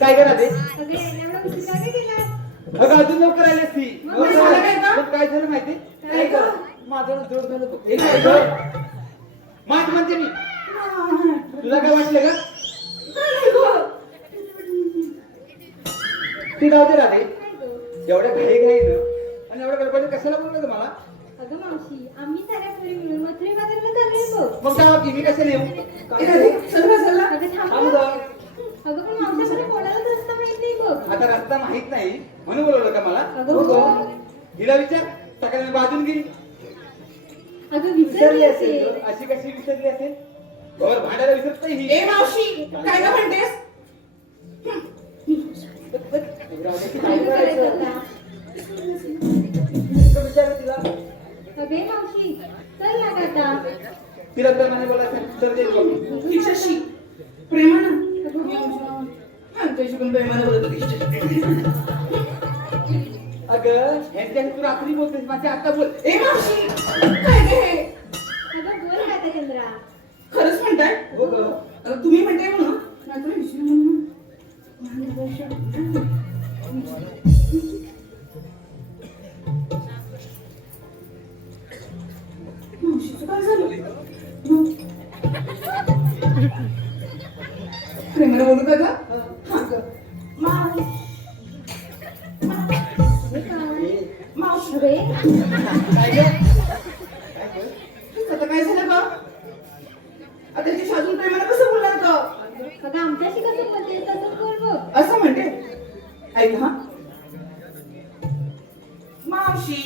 काय करा ते अगं अजून लवकर आलीस ती काय झालं माहिती माझं जोड झालं माझ म्हणते मी तुला काय वाटलं का ती गावते राहते एवढ्या घाई घाई न आणि एवढ्या गडबडीत कशाला बोललं तुम्हाला अगं मावशी आम्ही साऱ्या घरी मिळून मथुरेमध्ये चाललोय बघ. मग काय मी कशाला येऊ अगं पण मावशीकडे कोणालाच रस्ता माहित नाही बघ. आता रस्ता माहित नाही म्हणून बोलवलं का मला हिला विचार सकाळी बाजून गेली अगं विसरली असेल. अशी कशी विसरली असेल घर भांडायला विसरत नाही ही. ए मावशी काय का म्हणतेस काय करायचं आता? विचार तिला अगे मावशी चल ना आता. तिला तर मला बोलायचं तर देईल बघ. तिच्याशी प्रेमानं पण प्रेमानं बोलत होती. अगं ह्यांच्या तू रात्री बोलतेस माझ्या आता बोल. ए मावशी काय गे हे अगं बोल ना आता चंद्रा. खरंच म्हणताय हो ग आता तुम्ही म्हणताय म्हणून नाहीतर विषय म्हणून मावशीचं काय झालं प्रेमानं बोलू का ग हा ग मावशी अरे काय ग आता काय झालं ग आता त्याची अजून प्रेमानं कसं बोलणार ग अगं आमच्याशी कसं बोलते तसंच बोल बघ. असं म्हणते ऐक हा मावशी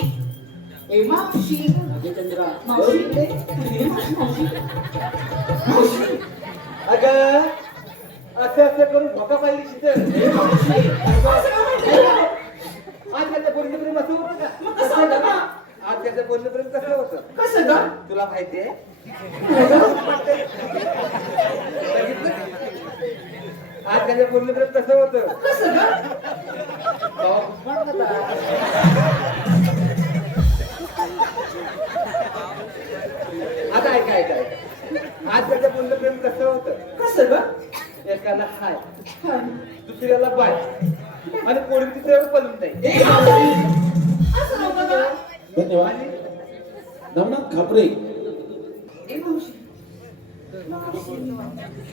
ए मावशी चंद्रा मावशी इकडे. मावशी मावशी अगं असं असं करून भोका पाहिली तिथं असं का म्हणते ग? आज त्याचं बोलणं असं होतं का मग कसं होतं का? आज त्याचं बोलणं कसं होतं कसं ग तुला माहितीये आज त्याच्या बोलणं कसं होतं कसं ग बाबा उस्मान होता. आता ऐका ऐका ऐका आज त्याचं बोलणं प्रेम कसं होतं कसं ग एकाला हाय हा. दुसऱ्याला बाय आणि कोणी तिसऱ्यावर पळून नाही ए मावशी असं नको ग धन्यवाद नवनाथ खापरे ए मावशी मावशी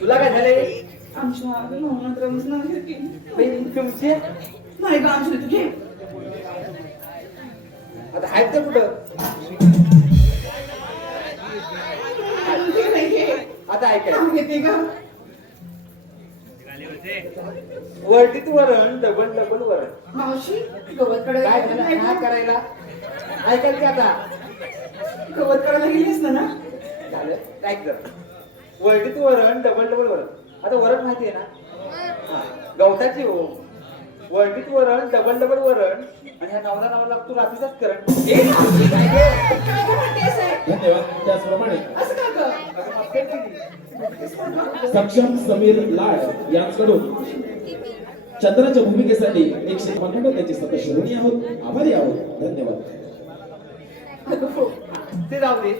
तुला काय झालंय आमच्या नवनाथ रमेश नाव घेते. बाई, तुमचे नाही का आमच्या तुझे आता आहेत का कुठं? आता ऐकाय घेते का वरतीत वरण डबल डबल वरण. मावशी गवत काय झालं काय काढायला करायला? ऐकाल की आता गवत काढायला गेलीस ना झालं काय कर वरतीत वरण डबल डबल वरण. आता वरण माहिती आहे ना? हा, गवताची हो. वरतीत वरण डबल डबल वरण आणि ह्या नवरा नावाला तू रात्रीचाच करण. ए मावशी काय गं? काय गं म्हणतेस आहे? धन्यवाद. त्याचप्रमाणे असं का गं? अगं मागच्या किती? सक्षम समीर लाड यांच्याकडून चंद्राच्या भूमिकेसाठी 100 मनखंड त्याची सतत ऋणी आहोत, आभारी आहोत. धन्यवाद. अगं हो. ते जाऊ दे.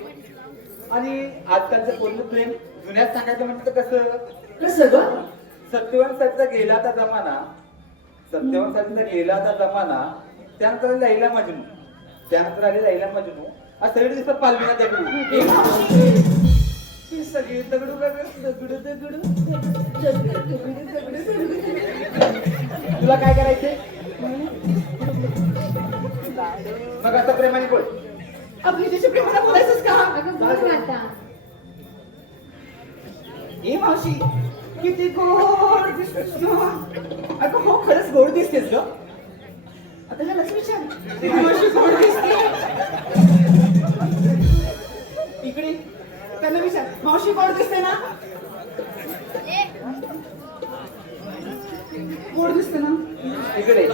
आणि आजकालचं पूर्ण प्रेम जुन्यात सांगायचं म्हणजे कसं कसं गं? सत्यवान साथीचा गेला आता जमाना. सत्यवान साथीचा गेला आता जमाना. त्यानंतर आली लैला मजनू. त्यानंतर आली लैला मजनू. आज सगळे दिवसात पालवीना दगडू. ए मावशी हे सगळे दगडू का गं? दगडू दगडू तुला काय करायचंय? मग आता प्रेमाने बोल. आपली त्याच्या प्रेमाला बोलायचंच का? अगं बोल आता. ए मावशी किती गोड दिसतेस गं. अगं हो खरंच गोड दिसतेस गं. आता ह्यालाच विचार मावशी गोड दिसते. इकडे त्यांना विचार मावशी गोड दिसते ना? गोड दिसते ना? इकडे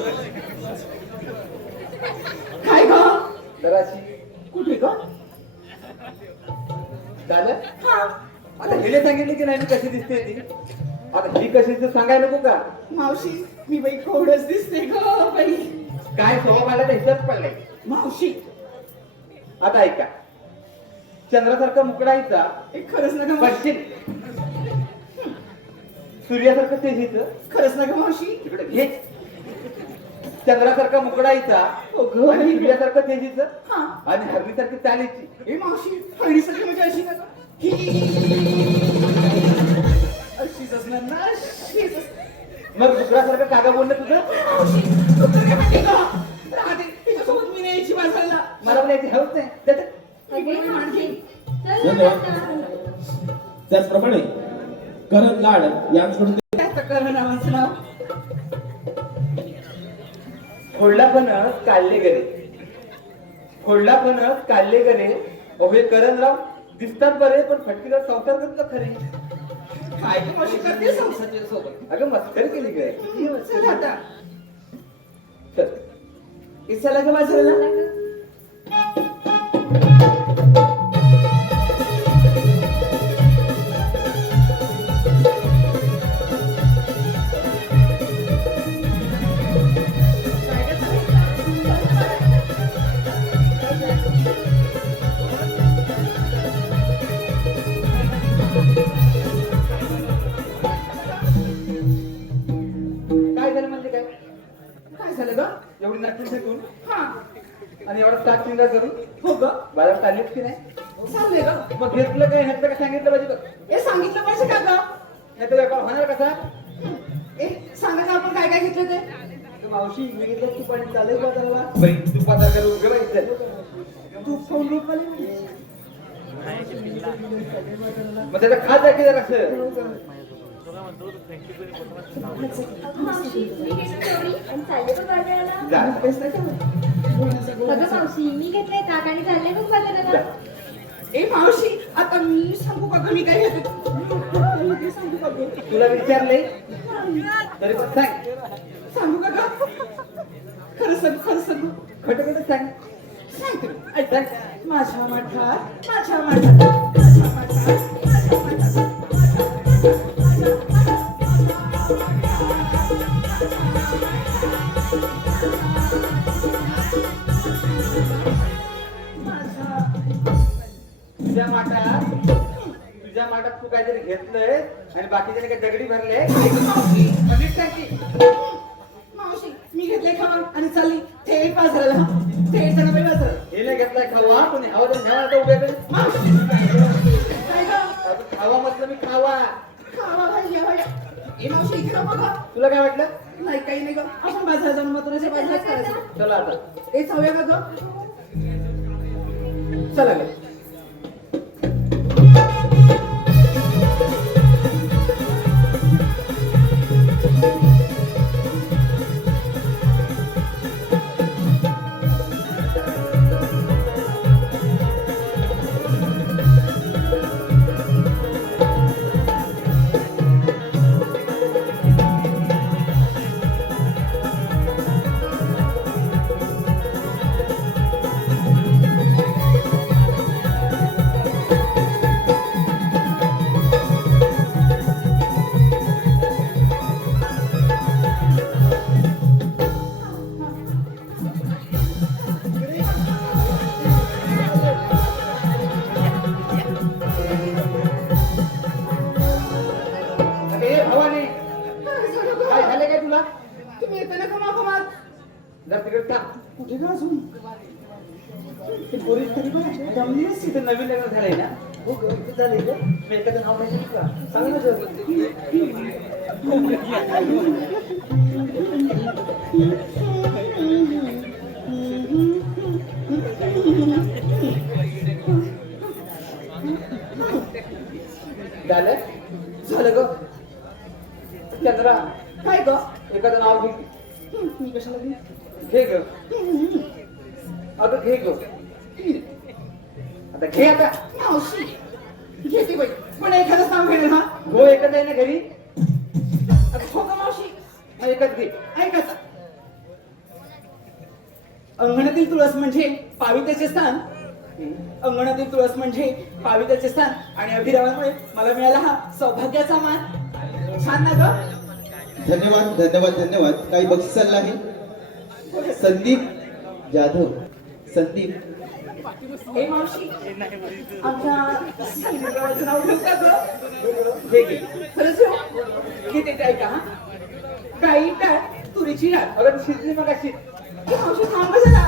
काय गं? जराशी कुठे गं? झालं. हा आता हिने सांगितले की नाही मी कशी दिसते ती. आता ही कशी ते सांगायला नको का? मावशी मी बाई गोडच दिसते गं बाई. काय स्वभाव आला तर हिशोब पडलाय. मावशी आता ऐका. चंद्रासारखा मुकडायचा एक खरंच ना गं मावशी? पश्चिम सूर्यासारखं तेजीचं खरंच ना गं मावशी? इकडे घे. चंद्रासारखा मुकडायचा हो गं. आणि सूर्यासारखं तेजीचं हा आणि हरणीसारखी चालीची. ए मावशी हळणीसारखी म्हणजे अशी नका अशीच असणार ना अशीच असणार. मग डुकरासारखं कागा बोललं तुझं. मावशी तू तर काय म्हणते का? राहते तिच्यासोबत मी नाही यायची माझ्याला. मला पण याची हौस नाही. देते. अगं मावशी, चल ना धन्यवाद. आता. त्याचप्रमाणे करण लाड यांच्याकडून काय तक्रार नावाचं नाव? फोडला फणस काढले गेले. फोडला फणस काढले गेले. अहो करणराव दिसतात बरे पण फटकेदार संसार करतात खरे. काय तू मावशी करते संसाराच्या सोबत? अगं मस्करी केली काय? चल आता चल. इसाला का माझ्याला? काय झालं म्हणजे काय? काय झालं गं? एवढी नाटून फेकून हा आणि एवढा स्टाक सिंगर करून हो गं बाजार चाललीच की नाही? चाललंय गं. मग घेतलं काय ह्यातलं काय सांगितलं पाहिजे बघ. हे सांगितलं पाहिजे का गं? नाही तर व्यापार होणार कसा? ए सांगा का आपण काय काय घेतलं ते? मावशी मी घेतलं तू पण चालेल बाजाराला. बाई तू बाजार करून उभे राहायचं. तू फोन रुपये मग त्याचा खात आहे की जरा असं. मावशी, मी घेतली तेवढी आणि चालले बघ बाजाराला. जा. अगं मावशी, मी घेतलंय ताक आणि चालले बघ बाजाराला. ए मावशी आता मी सांगू का गं मी काय घेते? मी सांगू का गं? तुला विचारले तरी पण सांग. सांगू का गं? खरं सांगू खटखट सांग. सांगते मी. ऐक सांग. माझ्या मठात माझ्या मठात माझ्या मठात माझ्या मठात तुझ्या माठात तू काहीतरी घेतलंय आणि बाकीच्याने काही दगडी भरले. मावशी नीट सांग की. मावशी मी घेतले खावा आणि चालली थेट बाजाराला थेट जाणार बाजारात. हिने घेतलाय खावा कोणी हवा तर न्यावा तर उभ्या करी. मावशी काय गं? खावा म्हटलं मी खावा. खावा भाई या आपलं? नाही काही नाही ग आपण बाजारात जाऊन मथुरेच्या बाजारात करायचं चला आता. ए जाऊया का ग चला ग अरे ए भवानी, काय झालं काय तुला? तुम्ही येताना कमा कमाल जर तिकडे टाक. कुठे का अजून ती पोरी तरी पण जमली असती तर नवीन लग्न झालंय ना. हो ग, किती झालंय ग? मी एखादं नाव माहिती आहे का? सांग ना जरा. झालं? झालं ग चंद्रा, काय ग एखादं नाव घे. मी कशाला घेऊ? घे ग. अगं घे ग. आता घे आता. मावशी घेते बाई पण एखादं नाव घेणे हा हो एकच आहे ना घरी. आता हो का मावशी मग एकच घे. ऐकायचा अंगणातील तुळस म्हणजे पावित्र्याचे स्थान अंगणातील तुळस म्हणजे पावित्र्याचे स्थान आणि अभिरावामुळे मला मिळाला हा सौभाग्याचा मान छान ना ग धन्यवाद धन्यवाद धन्यवाद. काही बक्षीस आलं आहे. संदीप जाधव. संदीप हे मावशी आमच्या संगीतरावाचं नाव घेऊ का ग घे घे. खरंच हो? घेते ते ऐका हा गाई टाळ तुरीची डाळ अगं ती शिजली मग अशी. हे मावशी थांब जरा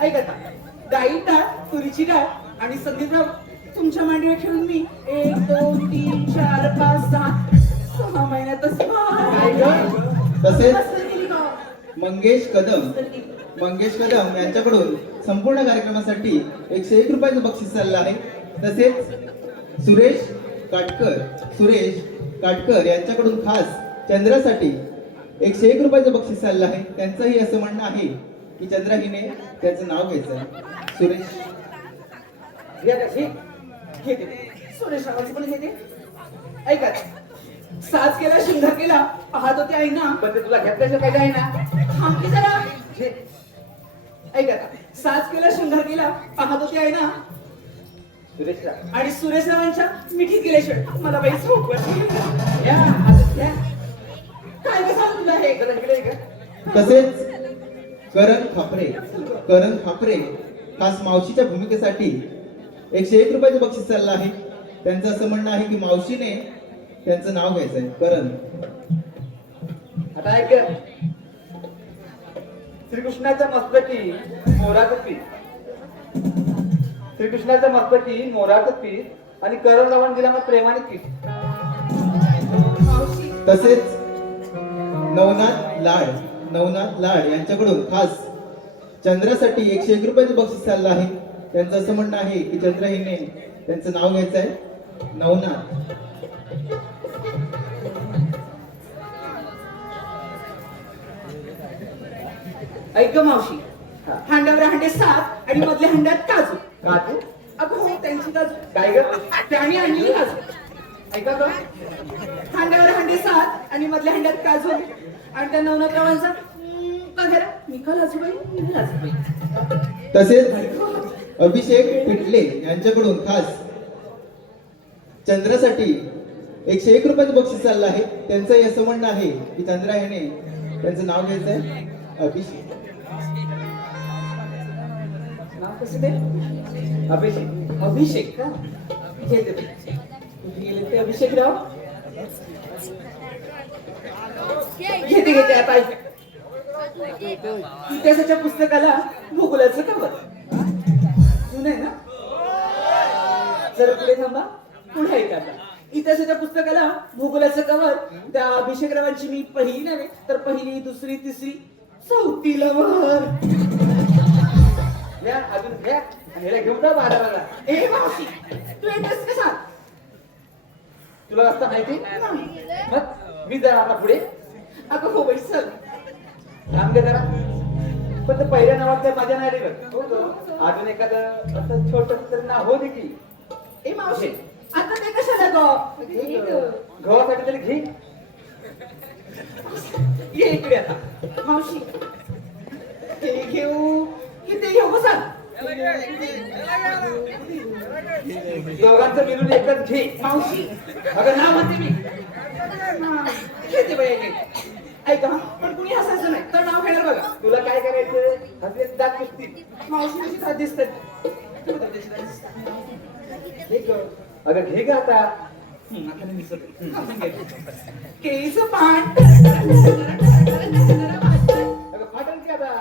ऐका आता गाई डाळ तुरीची डाळ आणि संदीपराव तुमच्या मांडीवर खेळून मी 1 2 3 4 5 6 महिन्यातच काय ग? तसेच मस्त केली गं. मंगेश कदम. मंगेश कदम यांच्याकडून संपूर्ण कार्यक्रमासाठी 101 रुपयाचं बक्षीस चाललं आहे. तसेच सुरेश काटकर यांच्याकडून खास चंद्रासाठी 101 रुपयाचं बक्षीस चाललं आहे. त्यांचंही असं म्हणणं आहे की चंद्रा हिने त्याचं नाव घ्यायचं आहे. सुरेश घे आता घे. घेते सुरेश रावाचं पण घेते ऐका साज केला शृंगार केला पाहत होते आई ना पण ते तुला घेतल्याशिवाय काय आहे ना. थांब की जरा घे. ऐका साज केला शृंगार केला पाहत होते आई ना सुरेशला. आणि सुरेश रावांच्या मिठीत गेल्याशिवाय मला बाई झोप बसली. या आता घ्या. काय ग सांग तुला हे जरा इकडे ये ग. तसेच करण खापरे खास मावशीच्या भूमिकेसाठी 101 रुपयाचं बक्षीस चाललं आहे. त्यांचं असं म्हणणं आहे की मावशीने त्यांचं नाव घ्यायचं आहे. करण आता ऐक ग. श्रीकृष्णाच्या मस्तकी मोराचं पीठ. श्रीकृष्णाच्या मस्तकी मोराचं पीठ आणि करणरावाने दिला मग प्रेमाने पीठ. मावशी तसेच नवनाथ लाड यांच्याकडून खास चंद्रासाठी 101 रुपयाचं बक्षीस चाललं आहे. त्यांचं असं म्हणणं आहे की चंद्र हिने त्यांचं नाव घ्यायचं आहे. नवनाथ. ऐक ग मावशी हांड्यावर हांडे 7 आणि मधल्या हांड्यात काजू काजू? अगं हो त्यांची काजू काय ग? त्याने आणलेली काजू ऐका ग हांड्यावर हांडे 7 आणि मधल्या हांड्यात काजू आणि त्या नवनाथरावांचा बघा मी का लाजूबाई मी लाजूबाई तसेच अभिषेक पिटले यांच्याकडून खास चंद्रासाठी 101 रुपयाचं बक्षीस चाललं आहे. त्यांचंही असं म्हणणं आहे की चंद्रा हिने त्यांचं नाव घ्यायचं आहे. अभिषेक. नाव कसं ते अभिषेक का घेते कुठे गेले ते अभिषेकराव घेते आता ऐक इतिहासाच्या पुस्तकाला भूगोलाचं कवर जुनं आहे ना जरा पुढे थांबा पुढे ऐका आता इतिहासाच्या पुस्तकाला भूगोलाचं कवर त्या अभिषेकरावांची मी पहिली नव्हे तर पहिली दुसरी तिसरी चौथी लवर. घ्या अजून घ्या आणि ह्याला घेऊन जा बाजाराला. ए मावशी तू येतेस कसा? तुला रस्ता माहिती नाही. मग मी जरा आता पुढे अगं हो बाई चल. थांब घे जरा. पण ते पहिल्या नावात काय माझ्या नाही रे बघ. हो गं. अजून एखादं असं छोटं तरी नाव हो दे की. ए मावशी आता ते कशाला ग? गव्हासाठी तरी घे. ये इकडे आता. मावशी ते घेऊ की ते घेऊ सांग. दोघांचं मिळून एकच घे. मावशी अगं नाव म्हणते मी. घेते बाई घे. ऐका पण कुणी हसायचं नाही तर नाव घेणार बघा. तुला काय करायचं हसले दात दिसतील. मावशी कशी साथ दिसते. घे गं. अगं घे ग आता. केळीचं पान. अगं फाटल की आता.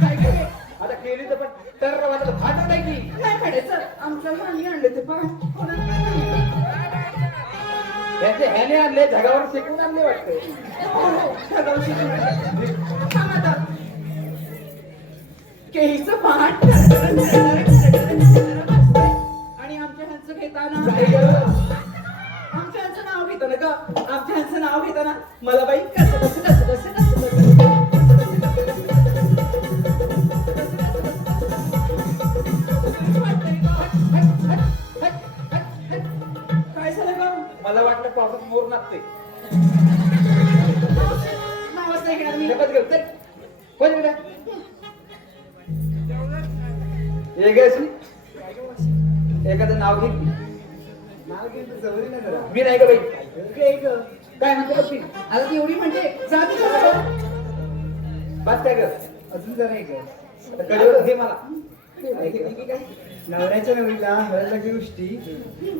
काय काय आता केली तर पण तर वाटलं फाटल नाही की. नाही काढायचं आमच्या घरी आणले ते पान. त्यांचे ह्याने आणले जगावर शेकून आणले वाटतं. केळीचं पान. आणि आमच्या ह्यांचं घेताना आमच्या ह्यांचं नाव घेताना का आमच्या ह्यांचं नाव घेताना मला बाई कसं कसं कसं कसं कसं काय झालं का मला वाटलं पावसात मोर नाचते. नावच नाही घेणार मी. शपथ घेऊ चल. कोण बेटा? ये ग अशी. एखादं नाव घे. मी नाही ग बाई. काय म्हणतो बघ ती. आता ती एवढी म्हणजे जाती बात काय ग. अजून जरा एक आता कडेवर घे मला. नवऱ्याच्या नवरीला हळद लागली उष्टी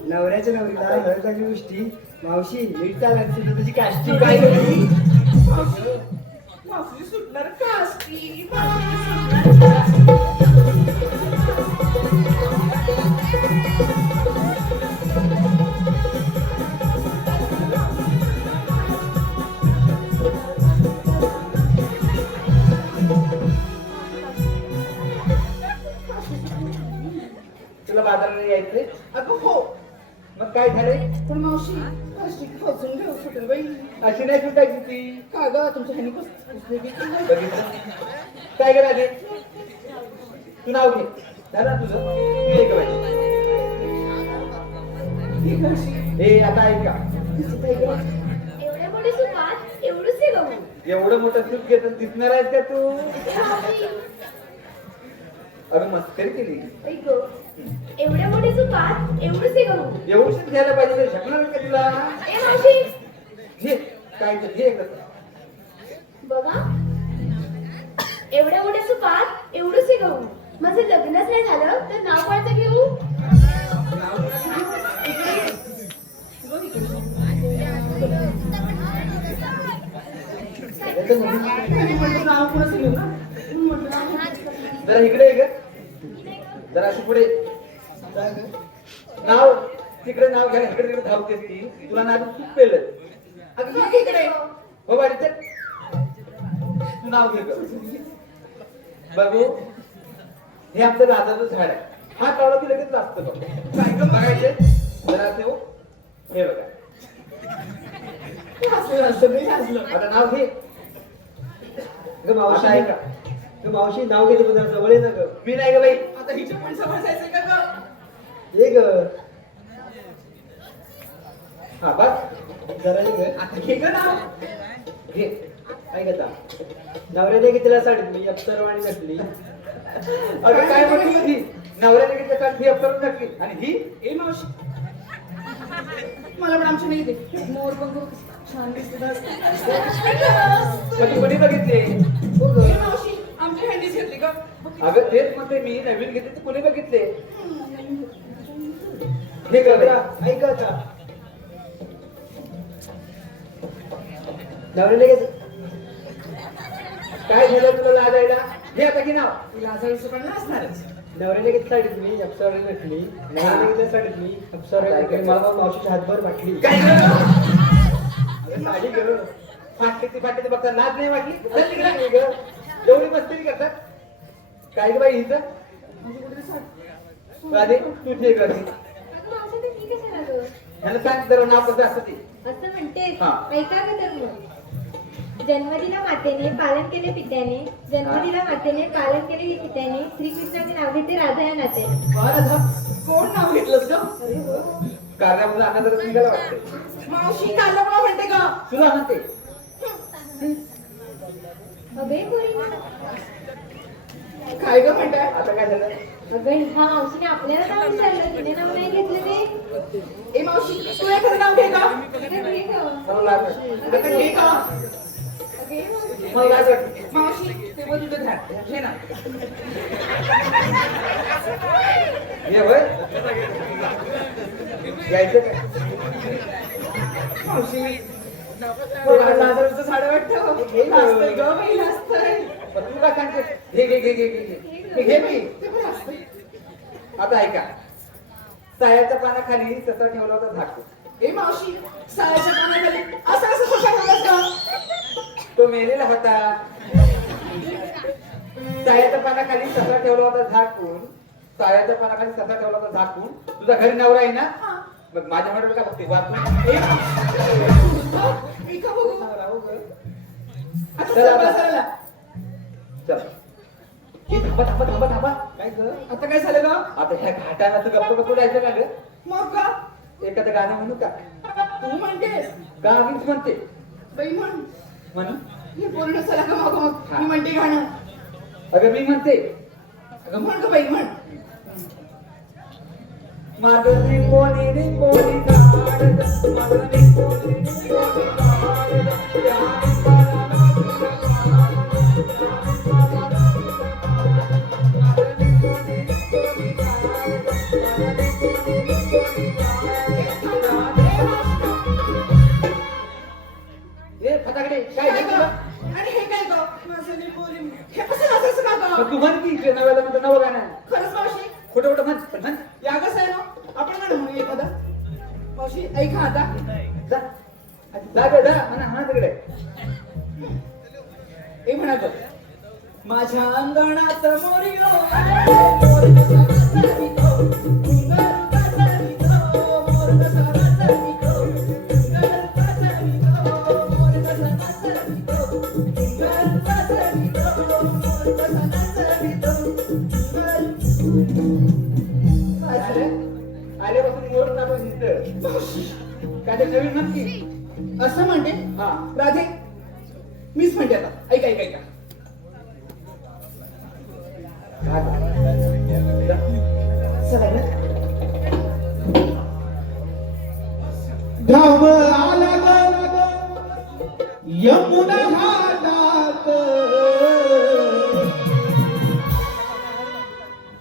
नवऱ्याच्या नवरीला हळद लागली उष्टी मावशी नीट चालायची तुझी काष्टी काय ग? मावशी सुटणार काष्टी. मावशी सुटणार तुला बाजाराला यायचंय. अगं हो मग काय झाले. पण मावशी काष्टी खोचून घेऊ सुटेल बाई. अशी नाही सुटायची ती. का ग तुमच्या ह्यानी पुसली की काय? बघितलं काय ग राजे. तू नाव घे. झालं ना तुझं. तू ये ग बाई. ही काष्टी. हे आता ऐका. एवढ्या मोठी सुपात एवढंच आहे गहू. एवढं मोठं सूप घेत दिसणार आहेस का तू. अगं मस्करी केली. ऐक एवढ्या मोठी सुपात एवढंच आहे गहू. एवढंच घ्यायला पाहिजे ते शकणार का तुला. ए मावशी घे काय ते घे एकदा. बघा एवढ्या मोठ्या सुपात एवढंच आहे गहू. माझं लग्नच नाही झालं तर नाव कोणाचं घेऊ. म्हटलं नाव कोणाचं घेऊ ना? म्हटलं नाव जरा इकडे ये ग. जरा अशी पुढे. नाव तिकडे नाव घ्या. इकडे तिकडे धावतेस की तुला नाव खूप पेलं. अगं हे इकडे. हो बाई चल. तू नाव घे ग. बघू हे आमचं लाजाचं झाड आहे. हा कावळा की लगेच लागतं बघ. काय ग बघायचे. जरा असे हो. हे बघा. हसलं मी हसलं. आता नाव घे. ग मावशी आता ऐका. ग मावशी नाव घेते पण जरा जवळ ये ना ग मी नाही ग बाई. आता हिच्या पण जवळ जायचंय का ग? ये ग हा बस. जरा ये ग आता घे ग नाव. घे. काय करता नवऱ्याने घेतलेला साडीत मी अप्सरवाणी घातली अगं काय म्हटली होती. नवऱ्याने घेतल्यासाठी ही अप्सरा नक्की. आणि ही ए मावशी मला पण आमच्या नाही येते. मोर बघू छान दिसते. कधी कधी बघितले. ए मावशी आमच्या हँडीच घेतली का? अगं तेच म्हणते मी नवीन घेतले ते कोणी बघितले. हे ग बाई. ऐका आता नवऱ्याने घेत काय झालं तुला लाजायला. हे आता की नाव. लाजाळूचं पण नसणारच. नवऱ्याने घेतली साडीत मी अप्सरा भेटली नवऱ्याने घेतल्या साडीत मी अप्सरा भेटली मला मावशीच्या हातभर वाटली काय गं? अरे साडी घेऊन फाटली ती बघता लाज नाही वाटली चल तिकडे ग. एवढी मस्ती करतात काय ग बाई हिचं राधे तू ठे कर अगं मावशी ते मी कशाला गं? ह्याला सांग जरा नाव कसं असतं ते असं म्हणतेस हा. ऐका ग तर मग जन्मदिला मातेने पालन केले पित्याने जन्मदिला मातेने पालन केले पित्याने श्रीकृष्णाचे नाव घेते राधा या नात्याने वा राधा कोण नाव घेतलंस ग कार्यामध्ये आणा जरा निघायला वाटते मावशी काल म्हणते का तुला म्हणते अबे पोरी काय ग म्हणताय आता काय झालं अगं हा मावशीने आपल्याला नाव विचारलं तिने नाव नाही घेतलं ते ए मावशी तू एखादं नाव घे का अगं घे गं. मला लाज वाटते. आता घे का अगं घे मावशी. मला लाज वाटते. मावशी ते बघ तुझं झाड घे ना ये होय घ्यायचं काय मावशी लाजारूचं झाड वाटतं घे ना. नाचतंय ग बाई नाचतंय पण तू काय सांगते घे घे मी ते पण नाचतंय आता ऐका सायाच्या पानाखाली ससा ठेवला होता झाकून ए मावशी सायाच्या पानाखाली असं असं कशा बोलत का तो मेलेला होता सायाच्या पानाखाली ससा ठेवला होता झाकून सायाच्या पानाखाली ससा ठेवला होता झाकून तुझा घरी नवरा आहे ना मग माझ्या म्हणून का बघते वाचून ए मी का बघू आता चला, चला आता. चला चल हे थांबा थांबा थांबा थांबा काय ग आता काय झालं ग आता ह्या घाटाला तर गप्प गप्प जायचं का ग मग का एखादं गाणं म्हणू का तू म्हणतेस गावीच म्हणते बाई म्हण म्हणू हे पूर्ण चला का मग मी म्हणते गाणं अगं मी म्हणते अगं म्हण का बाई म्हण माझं रे कोणी रे कोणी गाड माझं रे कोणी रे कोणी ए फटाकडे काय काय झालं ग? तुला? आणि हे काय ग माझं नाही बोली हे कसं नाचायचं का मग ग तू म्हण की ते नव्याला म्हणतो नवं गाणं खरंच मावशी खोटं खोटं म्हण पण म्हण या कसं आहे ना आपण गाणं म्हणू एखादं मावशी ऐका आता जा जा ग जा म्हणा हा तिकडे हे म्हणा ग माझ्या अंगणात मोरीलो आल्यापासून मोर चालू दिसत काय ते नवीन म्हण की असं म्हणते हा राधे मीच म्हणते आता ऐका ऐका ऐका चला ग. घाम आला ग यमुना घाटात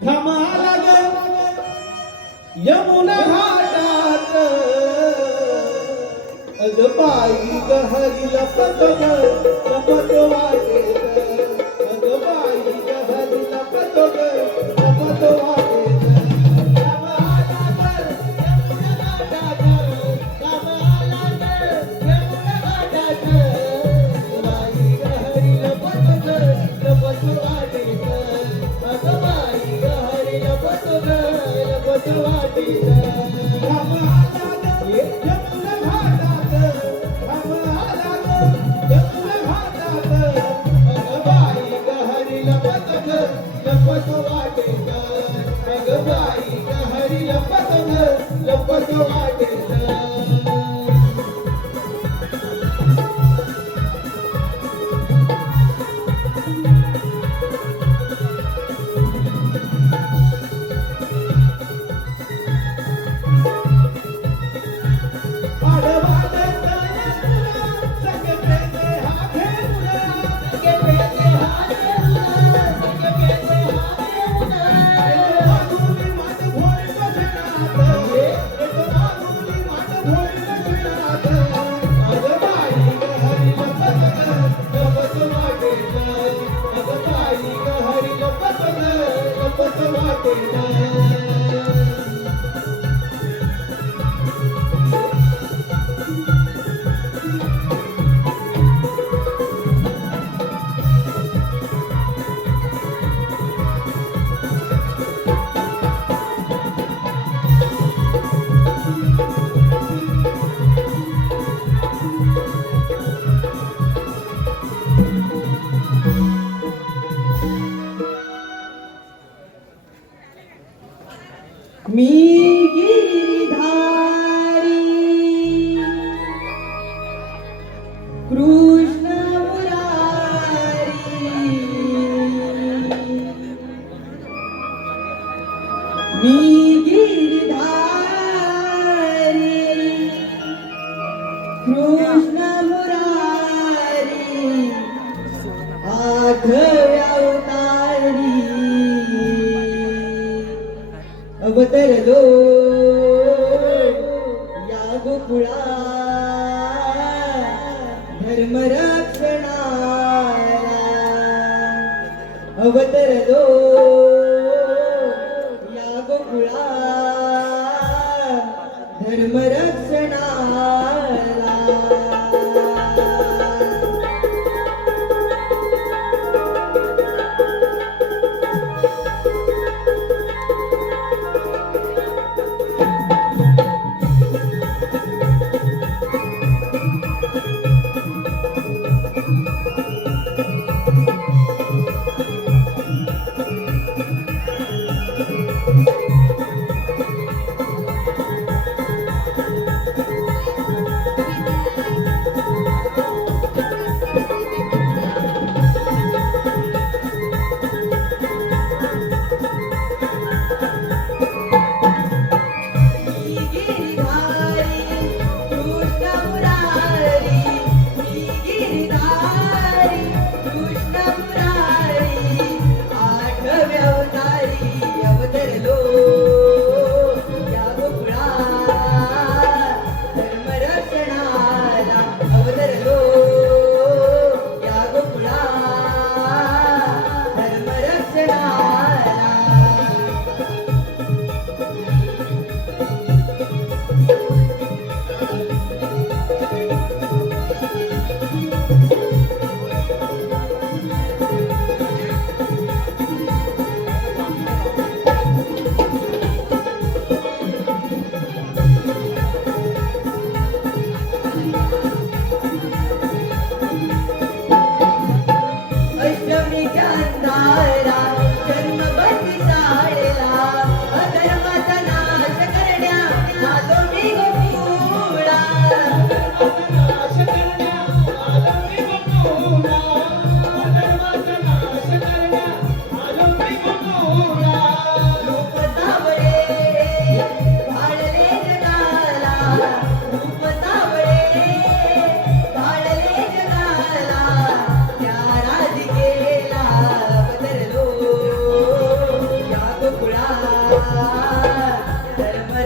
घाम आला ग यमुना घाटात अग बाई ग हरी लपत ग लपत वाटे अग बाई ग हरी लपत ग लपत वाटे घाम आला ग यमुना घाटात घाम आला ग यमुना घाटात बाई ग हरी लपत ग लपत वाटे अग बाई ग हरी लपत ग लपत वाटे घाम आला ग यमुना घाटात घाम आला ग यमुना घाटात मी गिरिधारी कृष्ण मुरारी मी गिरिधारी कृष्ण मुरारी आठव्या अवतारी अवतरलो या गोकुळा धर्मरक्षणाला अवतरलो या गोकुळा धर्मरक्षणाला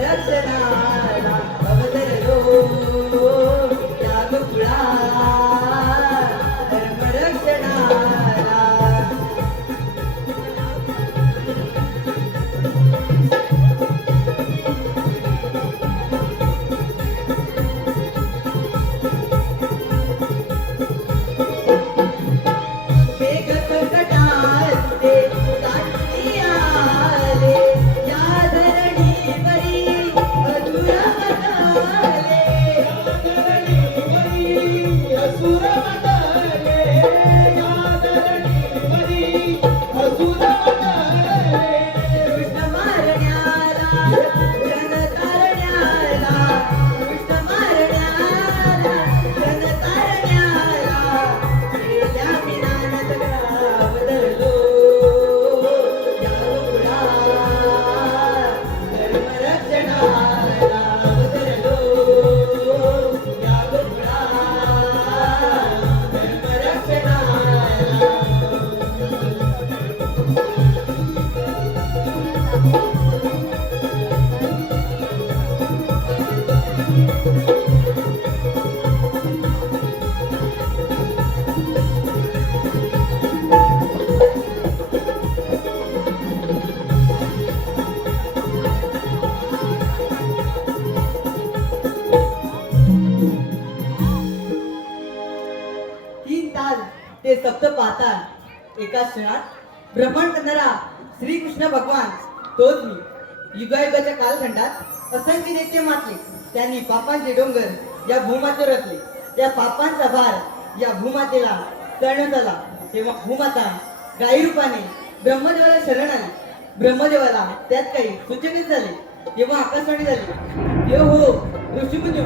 धर्मरक्षणाला अवतरलो या गोकुळा धर्म ताल ते सप्त पाताल एका क्षणात भ्रमण करणारा श्रीकृष्ण भगवान तोच मी. युगायुगाच्या कालखंडात असंख्य दैत्य मातले, त्यांनी पापांचे डोंगर या भूमातेवर रचले. त्या पापांचा भार या भूमातेला चढण्यात आला तेव्हा भूमाता गायी रूपाने ब्रह्मदेवाला शरण आली. ब्रह्मदेवाला त्यात काही सूचनेत झाले तेव्हा आकाशवाणी झाली, देव हो ऋषीमुनी,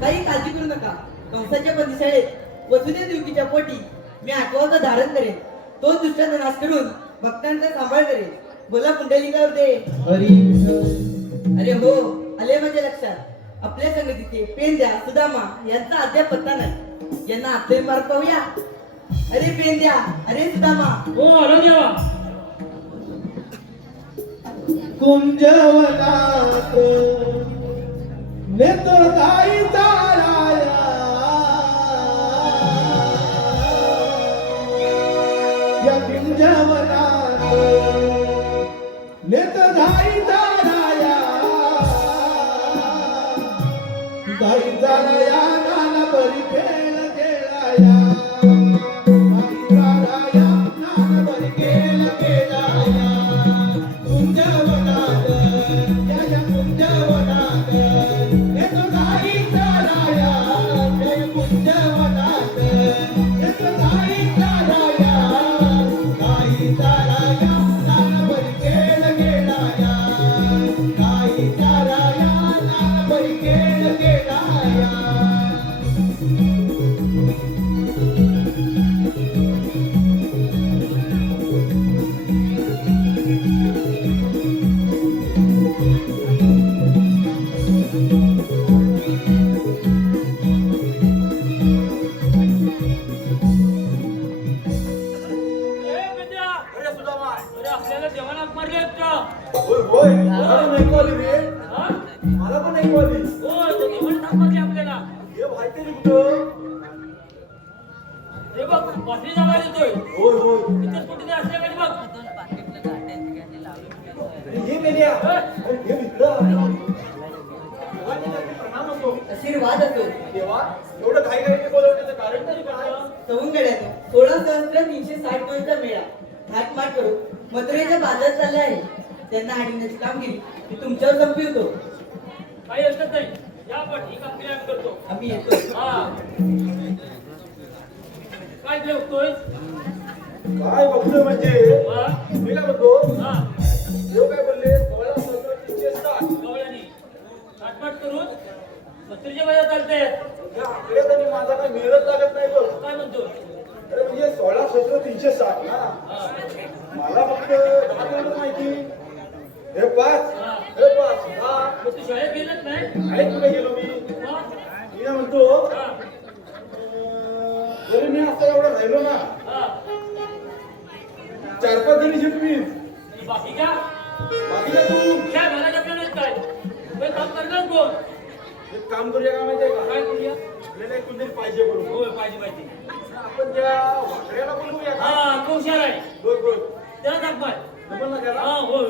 काही काळजी करू नका. कंसाच्या बंदीशाळेत वसुदेव देवकीच्या पोटी मी आठवावता धारण करेन. तो दुष्टांचा नाश करून भक्तांचा सांभाळ करेन. बोला पुंडलिकावर दे. हरी अरे हो, आले माझ्या लक्षात. आपल्या संगतीचे पेंद्या सुदामा यांचा अद्याप पत्ता नाही. यांना आपले मार्ग पाहूया. अरे पेंद्या, अरे सुदामा. हो आलो देवा. कुंजवनात नेत गाईचा राया, या कुंजवनात नेत गाईचा राया, गाईचा राया नाना बरी खेळ खेळाया, गाईचा राया नाना बरी खेळ खेळाया. कुंजवनात या कुंजवनात येतो गाईचा राया, हे कुंजवनात येतो गाईचा राया, गाईचा राया नानबरी खेळ खेळाया, गाईचा राया नानबरी खेळ खेळाया. ए विद्या, अरे आपल्याला देवाला हाक मारली आहेत का? होय होय, मला पण ऐकू आली रे, हा? मला पण ऐकू आली. हो, तो देवाला हाक मारली आपल्याला. हे माहिती नाही कुठं. हे बघ, बासरी जागा येतोय. होय होय. इथेच कुठे असल्या पाहिजे बघ. अरे हे मेल्या, अरे हे मित्र. प्रणाम असो. आशीर्वाद असो. देवा, एवढं घाई घाईने बोलवण्याचं कारण तरी काय? सवंगड्याने 16,360 मेळा थाटमाट करून मथुरेच्या बाजारात चालले आहे. त्यांना हाडण्याची कामगिरी मी तुमच्यावर संपवितो. काही हरकत नाही. या पण ही कामगिरी आम्ही करतो. आम्ही येतो. हा. काय बघतोय? काय बघतोय म्हणजे हा? मी काय म्हणतो, हा. देव काय बोलले, 16,360. गवळ्यानी थाटमाट करून मथुरेच्या बाजारात चालतायत. या आकड्यात आणि माझा काय मेळच लागत नाही बघ. काय म्हणतो? अरे म्हणजे 16,360 ना. हा. मला फक्त 10 तेवढं माहिती. हे 5, हे 5, 10. मग तू शाळेत गेलत नाही? आहेत कुठे गेलो मी? हा? मी काय म्हणतो, हा. जरी मी असं एवढं राहिलो ना, हा. 4-5 जणी शिकवीन. आणि बाकी का? बाकी काय तू काय घरात आपल्याला नाहीत काय? काही काम करणार कोण? एक काम करूया का माहितीये का? काय करूया? आपल्याला एक कुठेतरी पाहिजे बरोबर. होय, पाहिजे पाहिजे. आपण त्या वाकड्याला बोलवूया का? हा, तो हुशार आहे. होय होय. त्याला दाख पाय. जमल ना त्याला? हा, होय.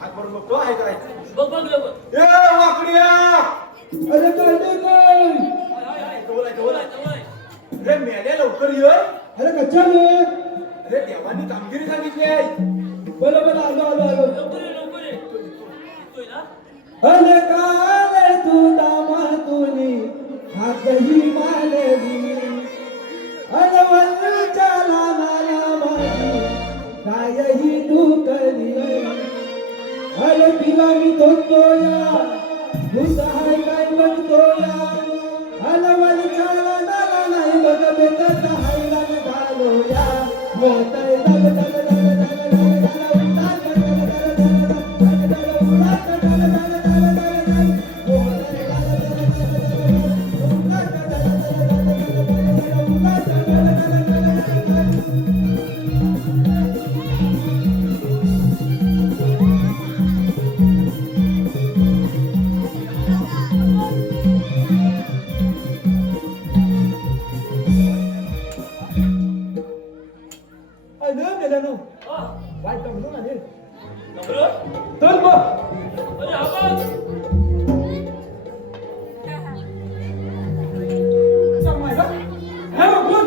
हात भरून बघतो आहे काय. बघ बघ लवकर. ए वाकड्या, अरे काय नाही काय. हाय, हाय. जवळ आहे, जवळ आहे. जवळ आहे. अरे मेल्या लवकर ये. अरे कशाले? अरे देवानी कामगिरी सांगितली आहे. बरोबर आलो आलो आलो. लवकर ये, लवकर ये. येतोय ना? अरे काले तू दामातुनी हातही मानवी, अरे वल्लच्या लानाला माझी कायही तू करी. अरे तिला मी तोडतोया, भूत हाय काय बघतोया. अरे वल्लच्या लानाला नाही बघ बेतच हायला घालोया. मोठय दल दल दल दल दल दल उडा दल दल दल दल दल उडा दल दल दल हा. काय म्हणून आले नवरं? चल मग. अरे हा बघ. हे बघून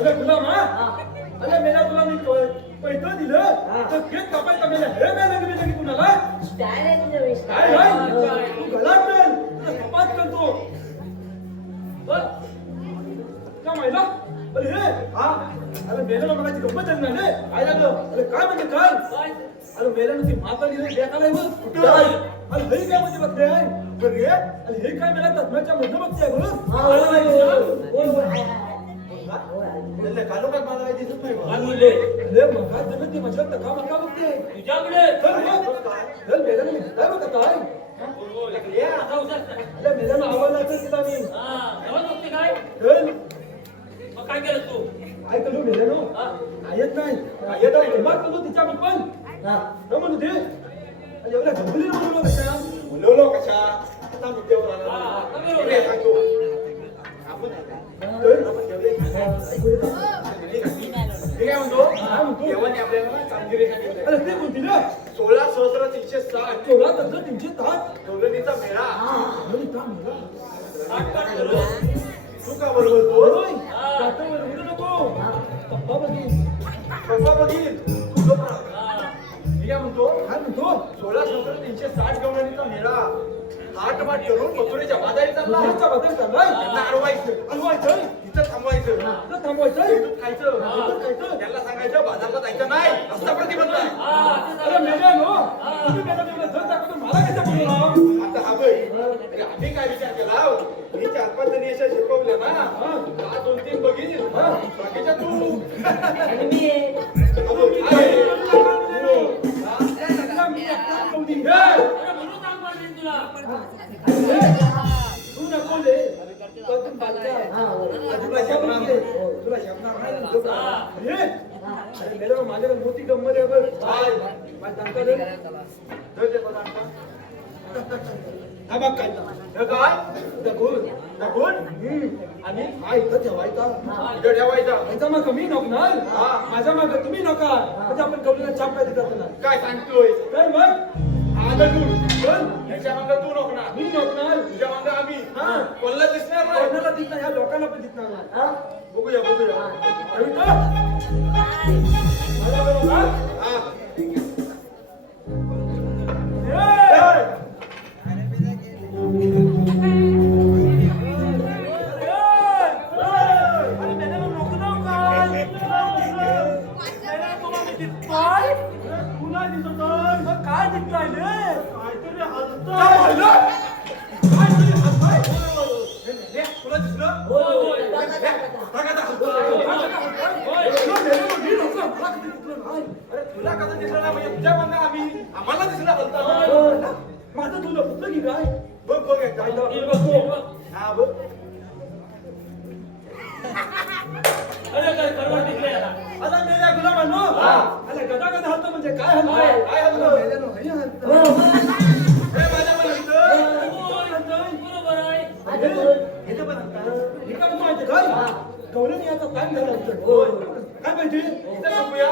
अरे गुलाम हा अरे मेला तुला मी पैसे दिलं तर केक कापायचा मेला हे मेला की कुणाला काय नाही तू गलाट पेल तुझा कपात करतो का माहिला अरे हे हा अरे मेला म्हणायची गंमत झाली नाही रे काय झालं अरे काय म्हणजे काय अरे मेल्यानं ती माता दिली देखाला कुठं अरे हे काय म्हणजे बघते आहे अरे हे काय मेला तत्माच्या मधनं बघते कालोखात मला काही दिसत नाही अरे मग तुम्ही ती माझ्या तका मका बघते तुझ्याकडे चल मेल्यानं मी काय बघत आहे अरे मेल्यानं आवाज ऐकत तिला मी काय चल मग काय केलं तू काय करू मेल्यानं येत नाही मग करू तिच्या मग पण म्हणू दे एवढ्या झोपलीला बोलवलो कशा आता मुद्द्यावर आला रे सांगतो आपण कामगिरी सांगितलं अरे ते कोणती ना 16,360 गौरणीचा मेळा तू का बरोबर नको पप्पा बघील तू मी काय म्हणतो 16,360 गौरणीचा मेळा हाटमाट करून मथुरेच्या बाजारी चाललाय हलवायचं तिथं थांबवायचं इथून खायचं त्याला सांगायचं बाजारला जायचं नाही असा प्रतिबंध आहे अरे मेल्यानो तुम्ही मेल्याला जर दाखवतो मला कसं बोलणार आता हा बाई आम्ही काय विचार केला मी 4-5 जणी अशा शिकवल्या ना 2-3 बघील बाकीच्या तू आणि मी तू नको ले तुला शब्दार नाही माझ्याकडे मोठी गंमत आहे बरं हा बघ काय दाखवून आणि हा इथं ठेवायचा इथं ठेवायचा मग कमी नकणार माझ्या माग तुम्ही नका म्हणजे आपण कवलीला छाप काय देतात ना काय सांगतोय तर मग याच्या मागं तू नकणार मी नकणार तुझ्या मागं आम्ही कोणाला दिसणार नाही कोणाला दिसणार ह्या लोकांना पण दिसणार नाही बघूया माझ्या बरोबर काय दिसताय तुला दिसलं तुला कसं दिसलं नाही म्हणजे तुझ्या मागं आम्ही आम्हाला दिसला हलता माझं तुला कुठलं की काय बघ हा बघ अरे काय परवा दिसले आता मेल्या गुलामांनो अरे गदा हलतो म्हणजे काय हलतो मेल्यानो हे हलतो माझ्या मला बरोबर आहे हे पण हे काय माहिती काय गौरव याचा टाइम झाला काय पाहिजे इथे बघूया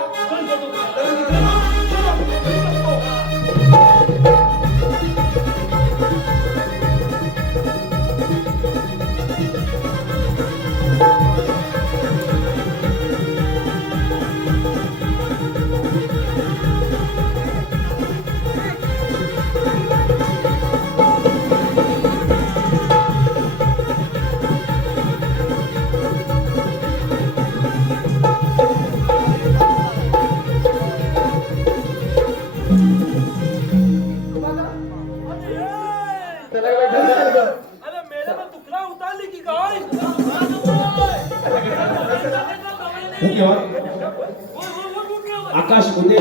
अरे मेल्याला तुकला उतारली की काय आकाश उदे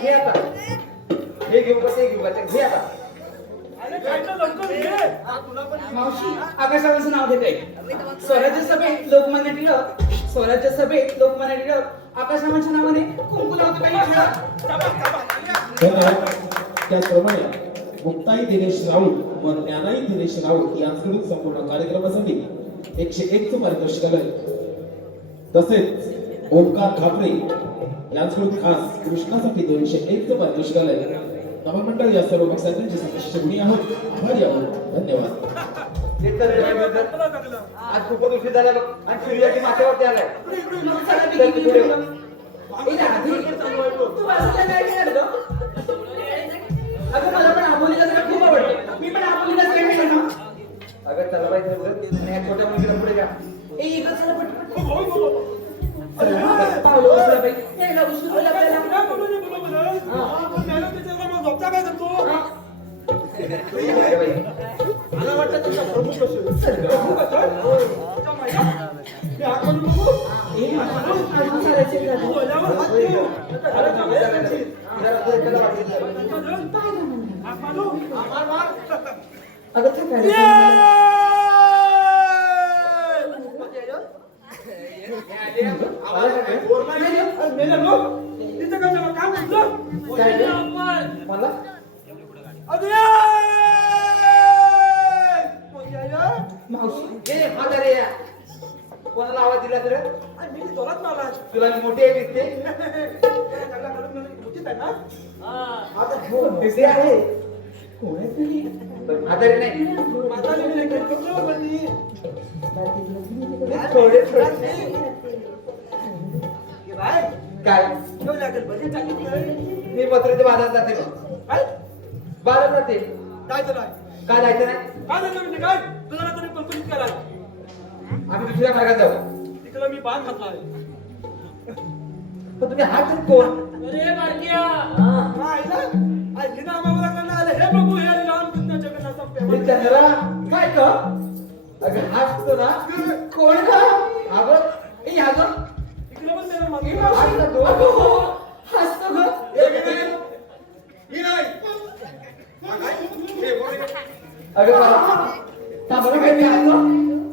घे आता हे घेऊ का ते घेऊ का घे आता अरे काय तर लवकर घे तुला पण मावशी आकाशवाणीचं नाव घेते स्वराज्य सभेत लोकमान्य टिळक स्वराज्य सभेत लोकमान्य टिळक आकाशवाणीच्या नावाने कुंकू लावतो काही धन्यवाद. त्याचप्रमाणे मुक्ताई दिनेश राऊत व ज्ञानाई दिनेश राऊत यांकडून संपूर्ण कार्यक्रमासाठी 101 चं पारितोषिक आलंय. तसेच ओंकार खापरे यांकडून खास कृष्णासाठी 201 चं पारितोषिक आलंय. नवमंडळ या सर्व पक्षांचे सदस्य गुणी आहोत, आभारी आहोत. धन्यवाद. हे तर आज खूपच उशीर झाला बघ आणि सूर्याची माथ्यावरती आलाय तू वाचला नाही केलं गं? अगं मला पण आबोलीला जरा खूप आवडतं. मी पण आबोलीला गेले ना. अगं चला पाहिजे आणि ह्या छोट्या मुलीला पुढे घ्या इकडं चला पटपट. पावलं बसलं बाई. यायला उशीर झाला आपल्याला. अरे बाई. अजून चालायचे का? जरा पुढे चला पाहिजे अगं थकायला मला मावशी ए म्हातारे या कोणाला आवाज दिला तर तुला मी मोठी आहे दिसते दिसते आहे कोण आहे तुम्ही? पण म्हातारी नाही थोडे थोडे काय मी पत्रिते बाजारात जाते बघ बाजारात जाते काय जायचं नाही आम्ही दुसऱ्या मार्गात जाऊ पण तुम्ही हात तरी कोण अरे बारक्या मी चंद्रा काय का अगं हसतो ना कोण का अगं ए अगं हसतो हसतो गं. अगं थांबा काय मी हसतो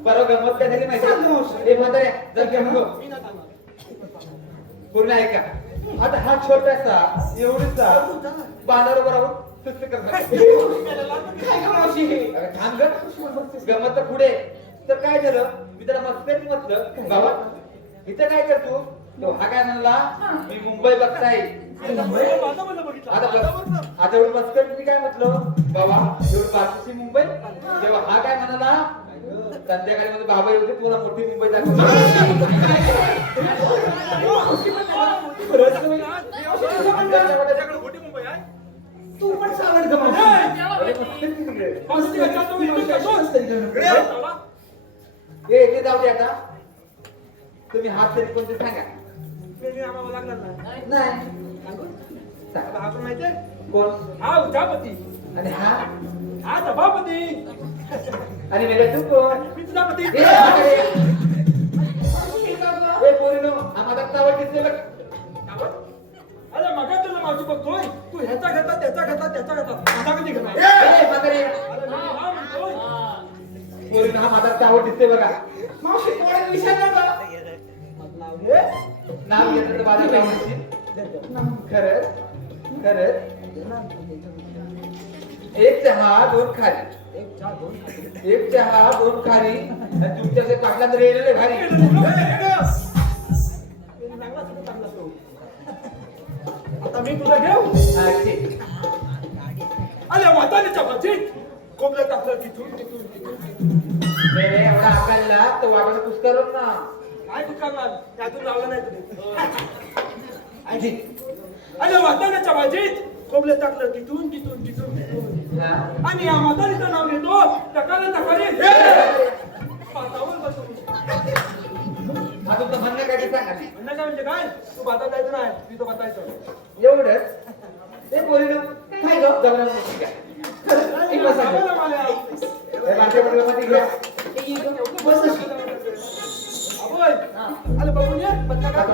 परवा गंमत काय झाली माहिती ए म्हाताऱ्या जर गंमत पूर्ण आहे का आता हा छोटासा एवढीचा बांधावर बरोबर सुस्त करतात काय गं मावशी? अगं थांब ग गमत तर पुढे तर काय झालं मी त्याला मस्करी म्हटलं बाबा इथं काय करतो तो हा काय म्हणला मी मुंबई बघताय आता एवढी मस्करी मी काय म्हटलं बाबा एवढी बाकीची मुंबई तेव्हा हा काय म्हणाला संध्याकाळी मध्ये बाबा येऊ दे तुला मोठी मुंबई तू पण सावध गं मावशी. ते जाऊ दे आता तुम्ही हात तरी कोणते सांगा नाही सांगा. कोण आणि हा आणि मेला तू कोण ए पोरीनो हा माझा तावड दिसते बघ तू ह्याचा घेता त्याचा घेता त्याचा घेता आता कधी घेणार ए म्हातारे पोरीनो हा माझा तावड दिसते बघा मावशी कोणाला विचारलं गं? नाव घेतलं तर माझं नाव म्हणशील खरंच खरंच एक चहा दोन खारी एक चहा दोन खारी आणि तुमच्या पाटला तर येणार भारी आता मी तुला घेऊ हा, ठीक. अरे वाटाण्याच्या भाजीत कोंबड्या टाकलं तिथून मेरे एवढा आकायला तर वाटाणा पुष्कर ना काय दुकानदार त्यातून लावलं नाही तुम्ही ठीक. अरे वाटाण्याच्या भाजीत कोंबड्या टाकलं तिथून तिथून तिथून तिथून हा. आणि या म्हातारीचं नाव घेतो टकाले टकाले पातावर बसून हा तुमचं म्हणणं काय ते सांगा म्हणणं काय म्हणजे काय तू बाता जायचं नाही तिथं बतायचं एवढंच ते बोललो काय ग जगणार नाही का? एक बस आहे. हे बारक्या मुलामध्ये घ्या बस अशी. अरे बघून ये पत्ता काय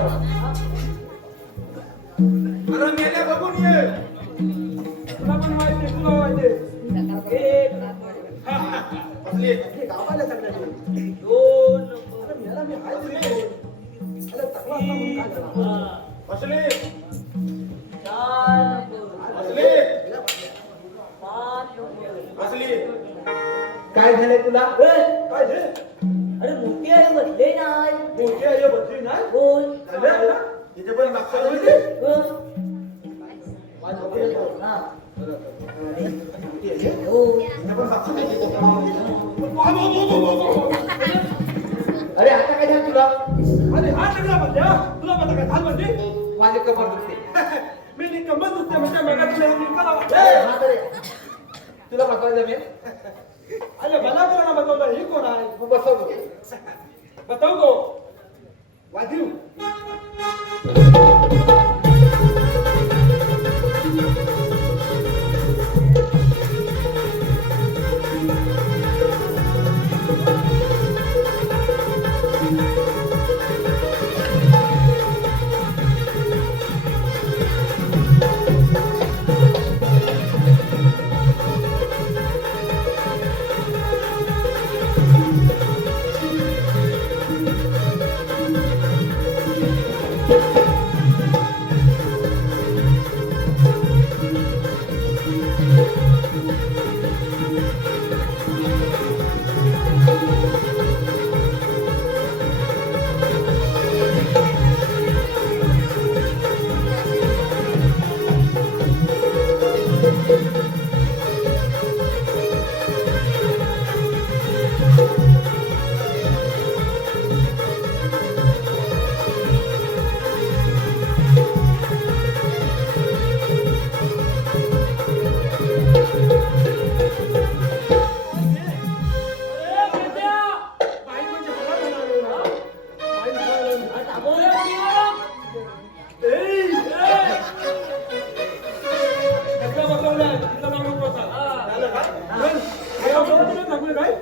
अरे मेल्या बघून ये तुला पण माहिती आहे, तुला माहिती आहे. हे गावाला सगळ्यांनी. दोन अरे मेला मी आहे तरी. अरे चांगला असता म्हणून काय झालं? काय झालंय तुला काय रे? अरे मोठी आहे बदले नाही मोठी आई बदली नाही? बोल झालं? इथे पण मागचा बदली? हा मोठी आई आहे? हो इथे पण मागचा बदली? पण घ्या तुला अरे हा सगळा बंद्या तुला पता काय झाल म्हणजे माझे कमर दुखते मी नी कमल दुसते म्हणजे मेगा तुला निरका लावा हा तर तुला बसवायला जमेल अरे मला कोणा बतवलं ही कोण आहे तू बसव बताऊ गो वादिरू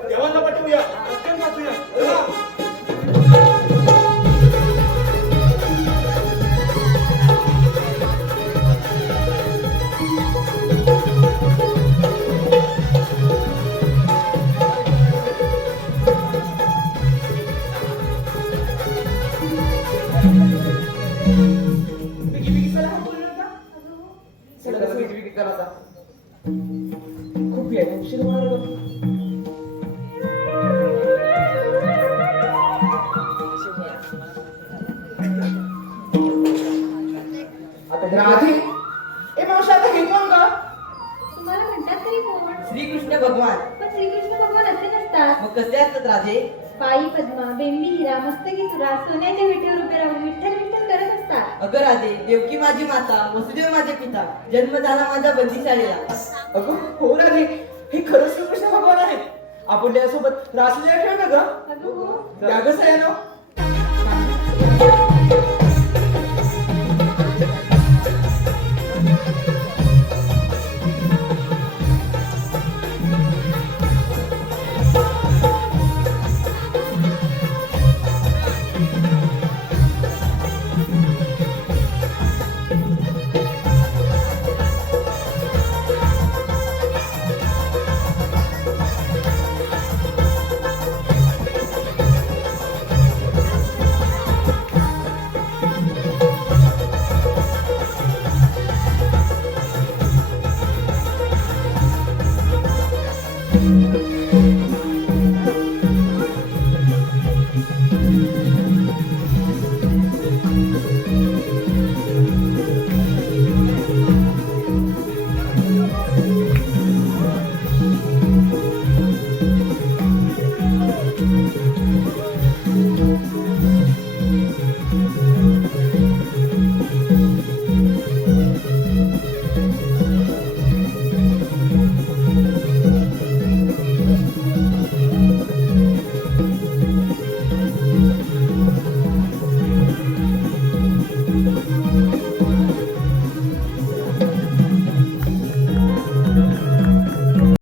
देवाला पाठवूया खूप आहे उशीर होणार बघ. राधे ए मावशी आता हे कोण का तुम्हाला म्हणतात तरी कोण? श्रीकृष्ण भगवान. पण श्रीकृष्ण भगवान असे नसतात. मग कसे असतात राजे? पायी पद्मा, बेंबी हिरा, मस्तकी सुरा, सोन्याच्या विटेवर उभे राहून विठ्ठल विठ्ठल करत असतात. अगं राजे, देवकी माझी माता, वसुदेव माझे पिता, जन्म झाला माझ्या बंदीशाळेला. अगं हो राधे हे खरंच श्रीकृष्ण भगवान आहेत. आपण त्यासोबत रासलीला खेळू का ग? अगं हो. या ग सयानो